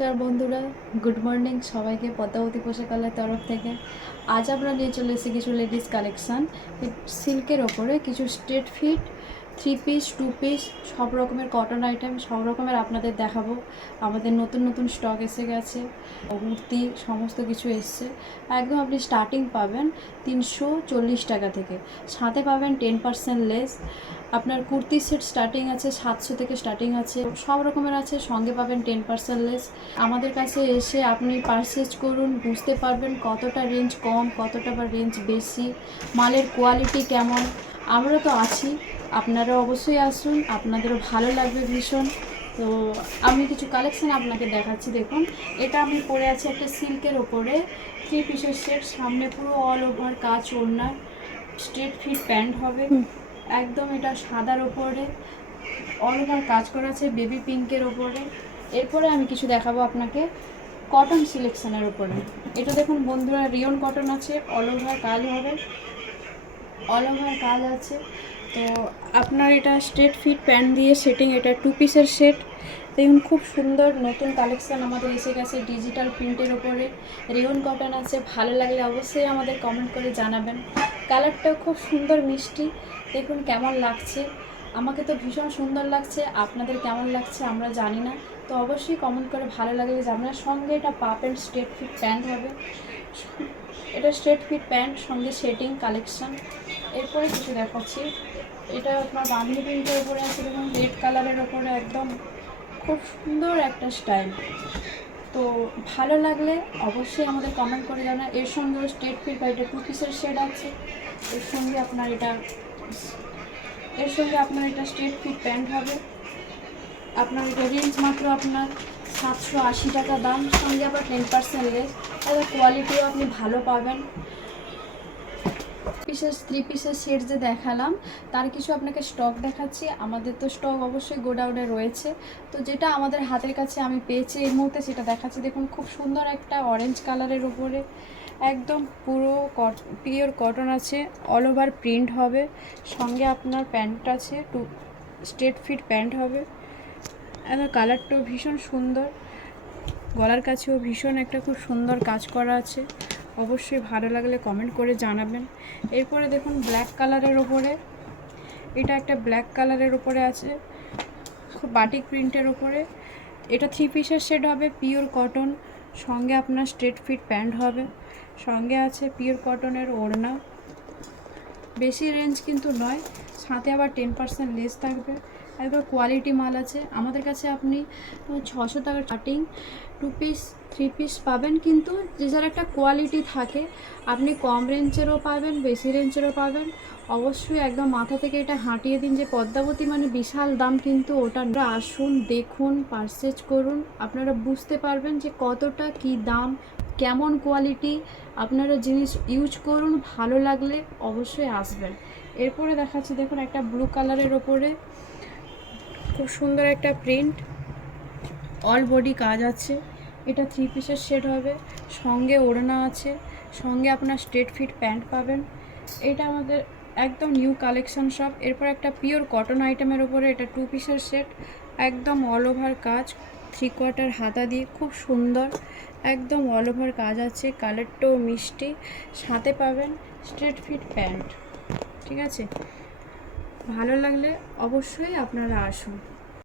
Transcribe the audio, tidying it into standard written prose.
নমস্কার বন্ধুরা, good morning সবাইকে পদ্মাবতী পোশাকালয়ের তরফ থেকে। আজ আমরা নিয়ে চলে এসেছি কিছু লেডিস কালেকশান সিল্কের ওপরে, কিছু স্ট্রেট ফিট 3 পিস 2 পিস সব রকমের কটন আইটেম সব রকমের আপনাদের দেখাবো। আমাদের নতুন নতুন স্টক এসে গেছে, কুর্তি সমস্ত কিছু এসছে। একদম আপনি স্টার্টিং পাবেন 340 টাকা থেকে, সাথে পাবেন 10% লেস। আপনার কুর্তির সেট স্টার্টিং আছে 700 থেকে, স্টার্টিং আছে সব রকমের আছে, সঙ্গে পাবেন 10% লেস। আমাদের কাছে এসে আপনি পারচেজ করুন, বুঝতে পারবেন কতটা রেঞ্জ কম, কতটা বা রেঞ্জ বেশি, মালের কোয়ালিটি কেমন। আমরা তো আছি, আপনারা অবশ্যই আসুন, আপনাদেরও ভালো লাগবে ভীষণ। তো আমি কিছু কালেকশান আপনাকে দেখাচ্ছি। দেখুন, এটা আমি পরে আছি একটা সিল্কের ওপরে 3 পিসের সেট, সামনে পুরো অল ওভার কাজ, ওড়না, স্ট্রেট ফিট প্যান্ট হবে একদম। এটা সাদার ওপরে অল ওভার কাজ করা আছে, বেবি পিঙ্কের ওপরে। এরপরে আমি কিছু দেখাবো আপনাকে কটন সিলেকশনের ওপরে। এটা দেখুন বন্ধুরা, রিয়ন কটন আছে, অল ওভার কাজ হবে, অল ওভার কাজ আছে। তো আপনার এটা স্ট্রেট ফিট প্যান্ট দিয়ে সেটিং, এটা 2 পিসের সেট। দেখুন খুব সুন্দর নতুন কালেকশান আমাদের এসে গেছে ডিজিটাল প্রিন্টের ওপরে, রিয়ন কটন আছে। ভালো লাগলে অবশ্যই আমাদের কমেন্ট করে জানাবেন। কালারটাও খুব সুন্দর মিষ্টি, দেখুন কেমন লাগছে। আমাকে তো ভীষণ সুন্দর লাগছে, আপনাদের কেমন লাগছে আমরা জানি না। তো অবশ্যই কমেন্ট করে ভালো লাগলে জানার। সঙ্গে এটা পাপের স্ট্রেট ফিট প্যান্ট হবে, এটা স্ট্রেট ফিট প্যান্ট সঙ্গে সেটিং কালেকশান। এরপরে কিছু দেখাচ্ছি, এটা আপনার বাঁধনি প্রিন্টের ওপরে আছে, দেখুন রেড কালারের ওপরে একদম খুব সুন্দর একটা স্টাইল। তো ভালো লাগলে অবশ্যই আমাদের কমেন্ট করে জানান। এর সঙ্গেও স্ট্রেট ফিট বা এটা 2 পিসের শেড আছে। এর সঙ্গে আপনার এটা স্ট্রেট ফিট প্যান্ট হবে। আপনার এটা রেঞ্জ মাত্র আপনার 780 টাকা দাম, সঙ্গে আবার 10% লেস। তাদের কোয়ালিটিও আপনি ভালো পাবেন। 3 পিসের সেট যে দেখালাম, তার কিছু আপনাকে স্টক দেখাচ্ছি। আমাদের তো স্টক অবশ্যই গোডাউনে রয়েছে, তো যেটা আমাদের হাতের কাছে আমি পেয়েছি এই মুহূর্তে সেটা দেখাচ্ছি। দেখুন খুব সুন্দর একটা অরেঞ্জ কালারের উপরে একদম পুরো পিওর কটন আছে, অল ওভার প্রিন্ট হবে, সঙ্গে আপনার প্যান্ট আছে, স্ট্রেট ফিট প্যান্ট হবে। এবার কালারটাও ভীষণ সুন্দর, গলার কাছেও ভীষণ একটা খুব সুন্দর কাজ করা আছে। অবশ্যই ভালো লাগলে কমেন্ট করে জানাবেন। এরপরে দেখুন ব্ল্যাক কালারের ওপরে, এটা একটা ব্ল্যাক কালারের ওপরে আছে, খুব বাটিক প্রিন্টের ওপরে। এটা 3 পিসের সেট হবে, পিওর কটন, সঙ্গে আপনার স্ট্রেট ফিট প্যান্ট হবে, সঙ্গে আছে পিওর কটনের ওড়না। বেশি রেঞ্জ কিন্তু নয়, সাথে আবার 10% লেস থাকবে। একবার কোয়ালিটি মাল আছে আমাদের কাছে। আপনি 600 টাকার স্টার্টিং 2 পিস 3 পিস পাবেন, কিন্তু যে যার একটা কোয়ালিটি থাকে, আপনি কম রেঞ্জেরও পাবেন, বেশি রেঞ্জেরও পাবেন। অবশ্যই একদম মাথা থেকে এটা হাঁটিয়ে দিন যে পদ্মাবতী মানে বিশাল দাম, কিন্তু ওটা আসুন, দেখুন, পারচেজ করুন, আপনারা বুঝতে পারবেন যে কতটা কি দাম, কেমন কোয়ালিটি। আপনারা জিনিস ইউজ করুন, ভালো লাগলে অবশ্যই আসবেন। এরপরে দেখাচ্ছি, দেখুন একটা ব্লু কালারের ওপরে খুব সুন্দর একটা প্রিন্ট, অল বডি কাজ আছে। এটা 3 পিসের সেট হবে, সঙ্গে ওড়না আছে, সঙ্গে আপনার স্ট্রেট ফিট প্যান্ট পাবেন। এটা আমাদের একদম নিউ কালেকশন সব। এরপর একটা পিওর কটন আইটেমের ওপরে, এটা 2 পিসের সেট, একদম অল ওভার কাজ, 3/4 হাতা দিয়ে, খুব সুন্দর একদম অল ওভার কাজ আছে। কালারটাও মিষ্টি, সাথে পাবেন স্ট্রেট ফিট প্যান্ট। ঠিক আছে, ভালো লাগলে অবশ্যই আপনারা আসুন।